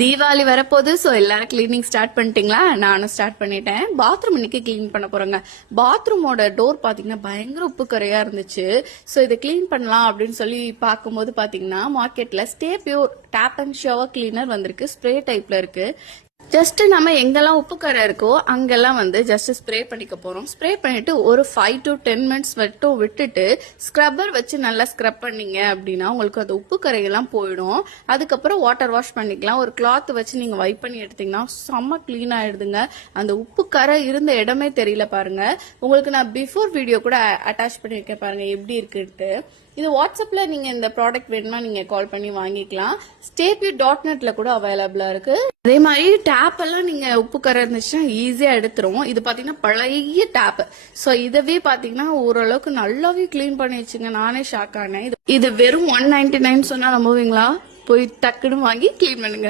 தீபாவளி வரப்போகுது. ஸோ எல்லாரும் cleaning start பண்ணிட்டீங்களா? நானும் ஸ்டார்ட் பண்ணிட்டேன். பாத்ரூம் இன்னைக்கு கிளீன் பண்ண போறேங்க. பாத்ரூமோட டோர் பாத்தீங்கன்னா பயங்கர உப்பு கரையா இருந்துச்சு. ஸோ இதை கிளீன் பண்ணலாம் அப்படின்னு சொல்லி பார்க்கும்போது பாத்தீங்கன்னா மார்க்கெட்ல stay pure tap and shower cleaner வந்திருக்கு. ஸ்ப்ரே டைப்ல இருக்கு. ஜஸ்ட் நம்ம எங்கெல்லாம் உப்பு கரை இருக்கோ அங்கெல்லாம் ஜஸ்ட் ஸ்ப்ரே பண்ணிக்க போறோம். ஸ்ப்ரே பண்ணிட்டு ஒரு 5 to 10 minutes மட்டும் விட்டுட்டு ஸ்க்ரப்பர் வச்சு நல்லா ஸ்க்ரப் பண்ணீங்க அப்படின்னா உங்களுக்கு அது உப்பு கரையெல்லாம் போயிடும். அதுக்கப்புறம் வாட்டர் வாஷ் பண்ணிக்கலாம். ஒரு கிளாத் வச்சு நீங்க வைப் பண்ணி எடுத்தீங்கன்னா செம்ம கிளீன் ஆயிடுதுங்க. அந்த உப்பு கரை இருந்த இடமே தெரியல பாருங்க. உங்களுக்கு நான் பிஃபோர் வீடியோ கூட அட்டாச் பண்ணிருக்கேன் பாருங்க எப்படி இருக்குன்ட்டு. இது வாட்ஸ்அப்ல நீங்க இந்த ப்ராடக்ட் வேணும்னா நீங்க கால் பண்ணி வாங்கிக்கலாம். staypure.netல கூட அவைலபிளா இருக்கு. அதே மாதிரி டேப் எல்லாம் நீங்க உப்பு கரை இருந்துச்சுன்னா ஈஸியா எடுத்துரும். இது பாத்தீங்கன்னா பழைய டேப். சோ இதவே பாத்தீங்கன்னா ஓரளவுக்கு நல்லாவே கிளீன் பண்ணி வச்சுங்க. நானே ஷாக் ஆனேன். இது வெறும் 199 சொன்னா நம்புவீங்களா? போய் டக்குன்னு வாங்கி கிளீன் பண்ணுங்க.